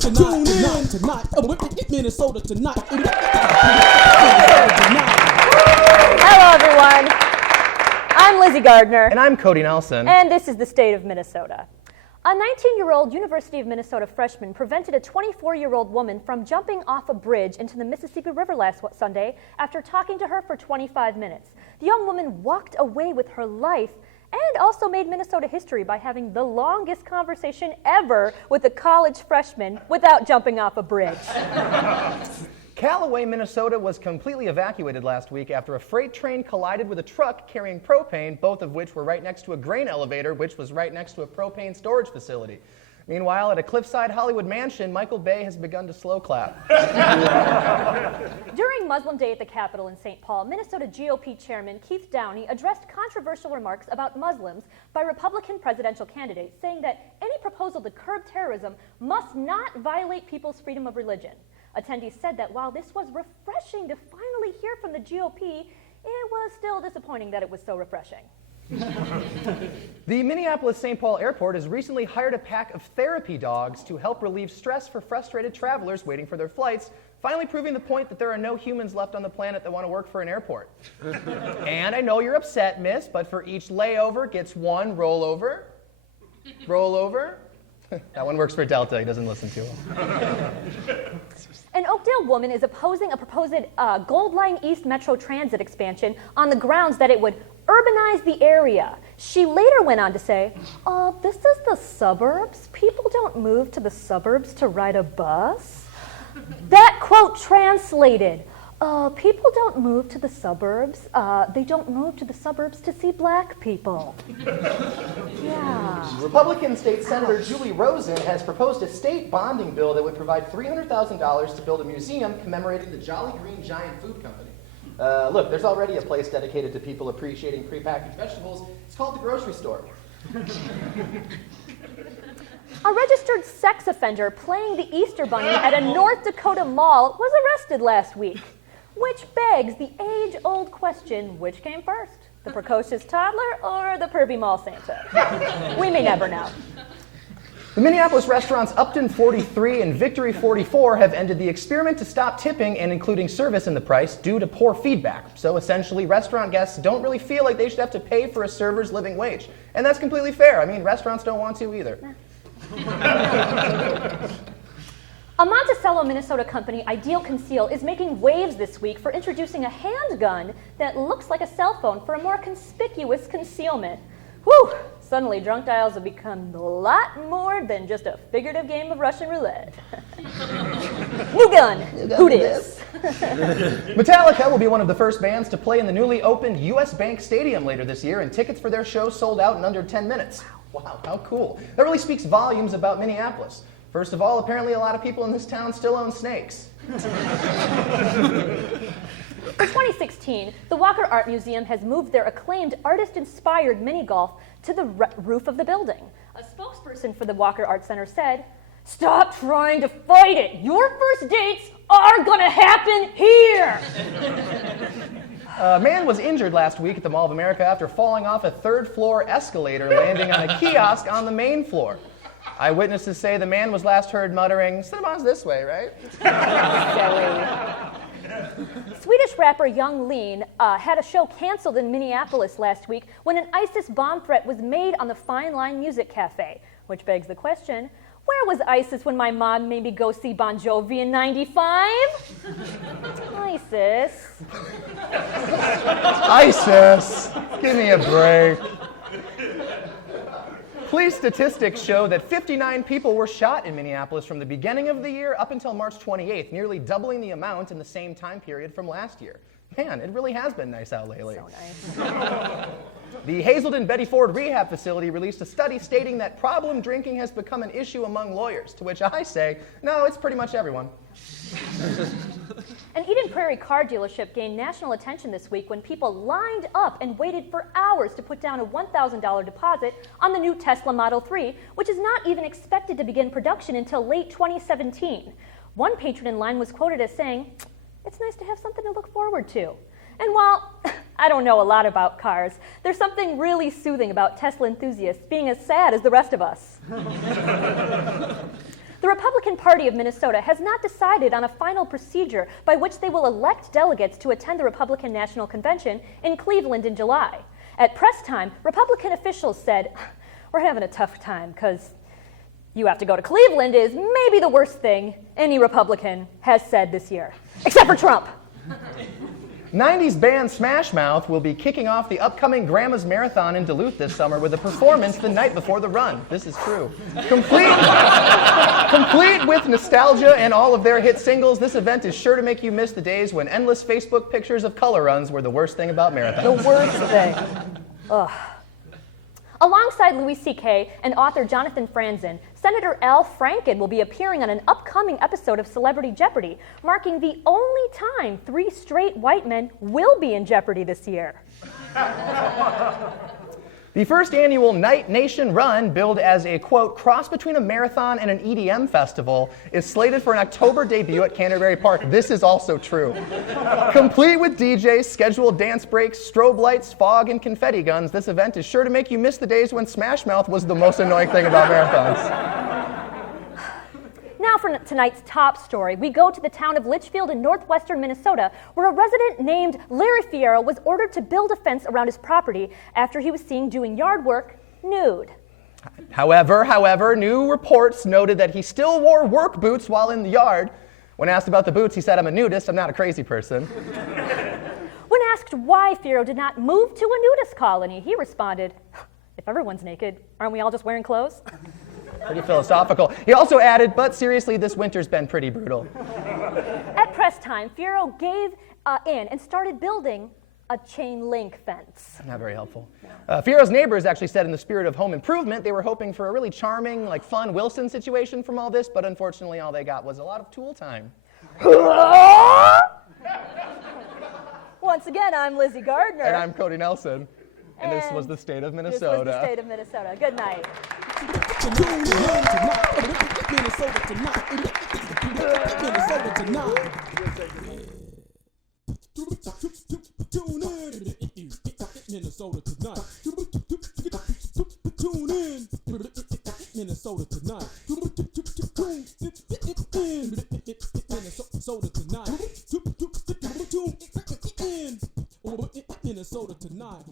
Tonight. Minnesota tonight. Hello, everyone. I'm Lizzie Gardner. And I'm Cody Nelson. And this is the state of Minnesota. A 19-year-old University of Minnesota freshman prevented a 24-year-old woman from jumping off a bridge into the Mississippi River last Sunday after talking to her for 25 minutes. The young woman walked away with her life and also made Minnesota history by having the longest conversation ever with a college freshman without jumping off a bridge. Callaway, Minnesota was completely evacuated last week after a freight train collided with a truck carrying propane, both of which were right next to a grain elevator, which was right next to a propane storage facility. Meanwhile, at a cliffside Hollywood mansion, Michael Bay has begun to slow clap. During Muslim Day at the Capitol in St. Paul, Minnesota GOP Chairman Keith Downey addressed controversial remarks about Muslims by Republican presidential candidates, saying that any proposal to curb terrorism must not violate people's freedom of religion. Attendees said that while this was refreshing to finally hear from the GOP, it was still disappointing that it was so refreshing. The Minneapolis-St. Paul Airport has recently hired a pack of therapy dogs to help relieve stress for frustrated travelers waiting for their flights, finally proving the point that there are no humans left on the planet that want to work for an airport. And I know you're upset, miss, but for each layover gets one rollover. Rollover. That one works for Delta. He doesn't listen too well. An Oakdale woman is opposing a proposed Gold Line East Metro Transit expansion on the grounds that it would urbanize the area. She later went on to say, this is the suburbs. People don't move to the suburbs to ride a bus. That quote translated, people don't move to the suburbs. They don't move to the suburbs to see black people. Yeah. Republican State Senator Julie Rosen has proposed a state bonding bill that would provide $300,000 to build a museum commemorating the Jolly Green Giant Food Company. Look, there's already a place dedicated to people appreciating prepackaged vegetables. It's called the grocery store. A registered sex offender playing the Easter Bunny at a North Dakota mall was arrested last week. Which begs the age-old question, which came first? The precocious toddler or the pervy mall Santa? We may never know. The Minneapolis Restaurants Upton 43 and Victory 44 have ended the experiment to stop tipping and including service in the price due to poor feedback. So essentially, restaurant guests don't really feel like they should have to pay for a server's living wage. And that's completely fair. I mean, restaurants don't want to either. A Monticello, Minnesota company, Ideal Conceal, is making waves this week for introducing a handgun that looks like a cell phone for a more conspicuous concealment. Whew! Suddenly, drunk dials have become a lot more than just a figurative game of Russian roulette. New gun! Who dis? Metallica will be one of the first bands to play in the newly opened U.S. Bank Stadium later this year, and tickets for their show sold out in under 10 minutes. Wow, how cool. That really speaks volumes about Minneapolis. First of all, apparently a lot of people in this town still own snakes. For 2016, the Walker Art Museum has moved their acclaimed artist-inspired mini-golf to the roof of the building. A spokesperson for the Walker Art Center said, "Stop trying to fight it. Your first dates are gonna happen here." A man was injured last week at the Mall of America after falling off a third-floor escalator, landing on a kiosk on the main floor. Eyewitnesses say the man was last heard muttering, "Cinnabon's this way, right?" Swedish rapper Young Lean had a show canceled in Minneapolis last week when an ISIS bomb threat was made on the Fine Line Music Cafe, which begs the question, where was ISIS when my mom made me go see Bon Jovi in '95? ISIS. ISIS! Give me a break. Police statistics show that 59 people were shot in Minneapolis from the beginning of the year up until March 28th, nearly doubling the amount in the same time period from last year. Man, it really has been nice out lately. So nice. The Hazelden Betty Ford Rehab Facility released a study stating that problem drinking has become an issue among lawyers, to which I say, no, it's pretty much everyone. An Eden Prairie car dealership gained national attention this week when people lined up and waited for hours to put down a $1,000 deposit on the new Tesla Model 3, which is not even expected to begin production until late 2017. One patron in line was quoted as saying, "It's nice to have something to look forward to." And while I don't know a lot about cars, there's something really soothing about Tesla enthusiasts being as sad as the rest of us. The Republican Party of Minnesota has not decided on a final procedure by which they will elect delegates to attend the Republican National Convention in Cleveland in July. At press time, Republican officials said, "We're having a tough time because you have to go to Cleveland is maybe the worst thing any Republican has said this year, except for Trump." 90s band Smash Mouth will be kicking off the upcoming Grandma's Marathon in Duluth this summer with a performance the night before the run. This is true. Complete with nostalgia and all of their hit singles, this event is sure to make you miss the days when endless Facebook pictures of color runs were the worst thing about marathons. The worst thing. Ugh. Alongside Louis C.K. and author Jonathan Franzen, Senator Al Franken will be appearing on an upcoming episode of Celebrity Jeopardy, marking the only time 3 straight white men will be in Jeopardy this year. The first annual Night Nation Run, billed as a, quote, cross between a marathon and an EDM festival, is slated for an October debut at Canterbury Park. This is also true. Complete with DJs, scheduled dance breaks, strobe lights, fog, and confetti guns, this event is sure to make you miss the days when Smash Mouth was the most annoying thing about marathons. Now for tonight's top story, we go to the town of Litchfield in northwestern Minnesota, where a resident named Larry Fierro was ordered to build a fence around his property after he was seen doing yard work nude. However, new reports noted that he still wore work boots while in the yard. When asked about the boots, he said, "I'm a nudist, I'm not a crazy person." When asked why Fierro did not move to a nudist colony, he responded, "If everyone's naked, aren't we all just wearing clothes?" Pretty philosophical. He also added, "But seriously, this winter's been pretty brutal." At press time, Fierro gave in and started building a chain link fence. Not very helpful. Fierro's neighbors actually said, in the spirit of home improvement, they were hoping for a really charming, fun Wilson situation from all this, but unfortunately all they got was a lot of tool time. Once again, I'm Lizzie Gardner. And I'm Cody Nelson. And this was the state of Minnesota. This was the state of Minnesota. Good night. Minnesota tonight. Minnesota tonight. Tune in. Minnesota tonight. Tune in. Minnesota tonight. Minnesota tonight. Minnesota tonight.